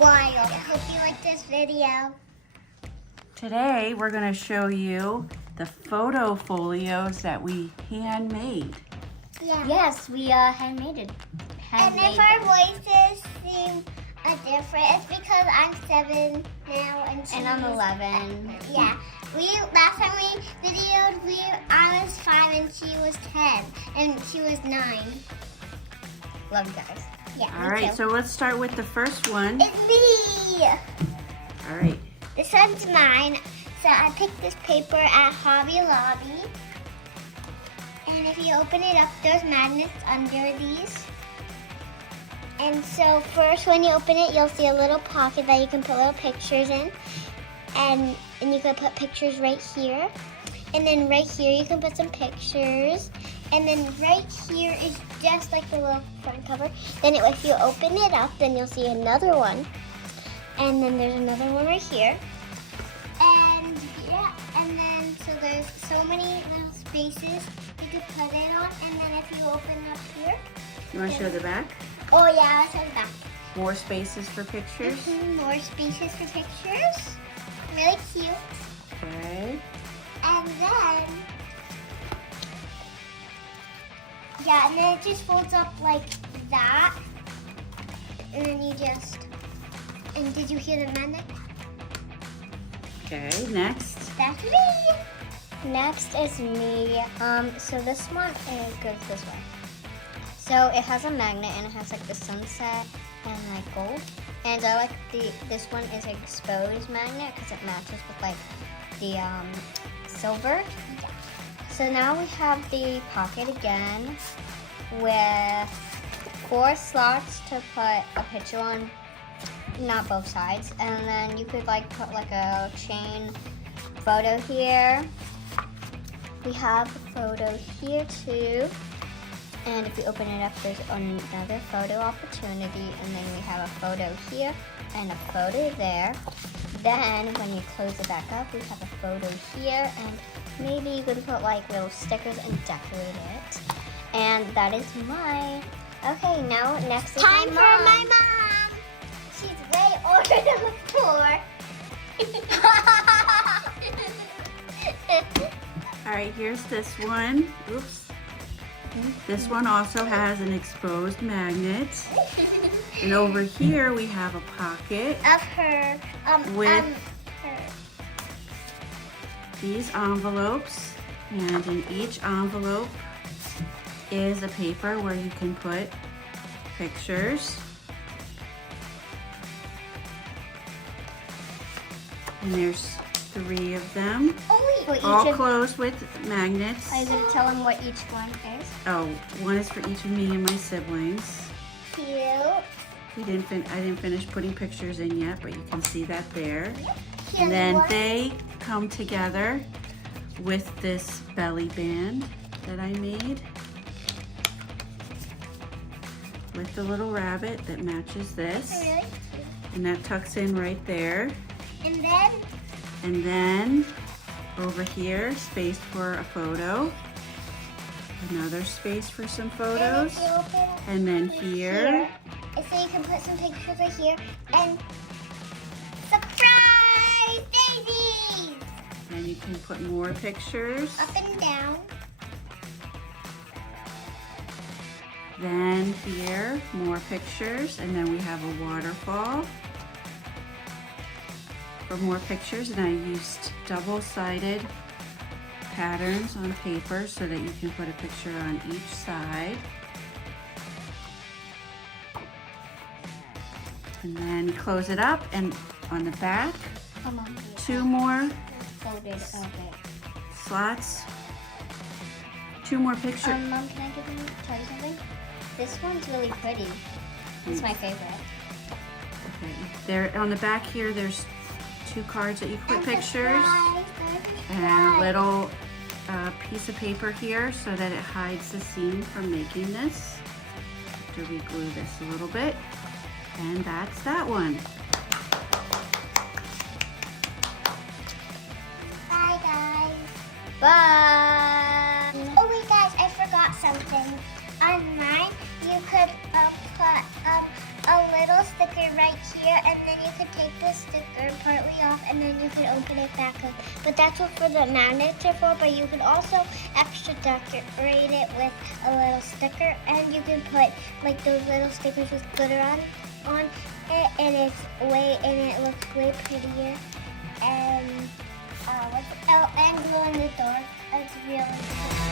while. I hope you like this video. Today we're going to show you the photo folios that we handmade. Yeah. Yes, we handmade it. And if our voices seem different, it's because I'm 7 now and I'm 11. Yeah. Last time we videoed, I was 5 and she was 10 and she was 9. Love you guys. Yeah. All right, so let's start with the first one. It's me. All right. This one's mine. So I picked this paper at Hobby Lobby. And if you open it up, there's magnets under these. And so first when you open it, you'll see a little pocket that you can put little pictures in. And you can put pictures right here. And then right here you can put some pictures. And then right here is just like the little front cover. Then if you open it up, then you'll see another one. And then there's another one right here. And yeah, and then so there's so many little spaces you could put it on. And then if you open up here. You want to show the back? Oh yeah, I'll show the back. More spaces for pictures. More spaces for pictures. Really cute. Okay. And then, yeah, and then it just folds up like that. And then you just, and did you hear the magnet? Okay, next. That's me. Next is me. So this one goes this way. So it has a magnet and it has like the sunset and like gold. And I like this one is exposed magnet because it matches with like the silver. So now we have the pocket again with 4 slots to put a picture on, not both sides. And then you could like put like a chain photo here. We have a photo here too. And if you open it up, there's another photo opportunity. And then we have a photo here and a photo there. Then when you close it back up, we have a photo here. And maybe you could put like little stickers and decorate it. And that is mine. Okay, now next is Time my for my mom. She's way older than before. All right, here's this one. Oops. This one also has an exposed magnet. And over here we have a pocket Of her, with her. these envelopes. And in each envelope is a paper where you can put pictures. And there's 3 of them, Oh, wait. all closed with magnets. Are you going to tell them what each one is? Oh, one is for each of me and my siblings. Cute. I didn't finish putting pictures in yet, but you can see that there. Cute. And then they come together with this belly band that I made with the little rabbit that matches this. Really? And that tucks in right there. And then, And then over here, space for a photo. Another space for some photos. if you open And then here. so you can put some pictures right here. And surprise daisies! And you can put more pictures. Up and down. Then here, more pictures. And then we have a waterfall for more pictures. And I used double-sided patterns on paper so that you can put a picture on each side. And then close it up, and on the back, Come on. 2 more Folded. Okay. slots, 2 more pictures. Mom, can I tell you something? This one's really pretty. It's my favorite. Okay. There on the back here, there's 2 cards that you can put pictures, and a little piece of paper here so that it hides the seam from making this. After we glue this a little bit, and that's that one. Bye, guys. Bye! Oh, wait, guys, I forgot something. On mine, you could put a little sticker right here, and then open it back up. But that's what for the magnets are for. But you could also extra decorate it with a little sticker, and you can put like those little stickers with glitter on it, and it looks way prettier. And and glow in the dark. It's really cool.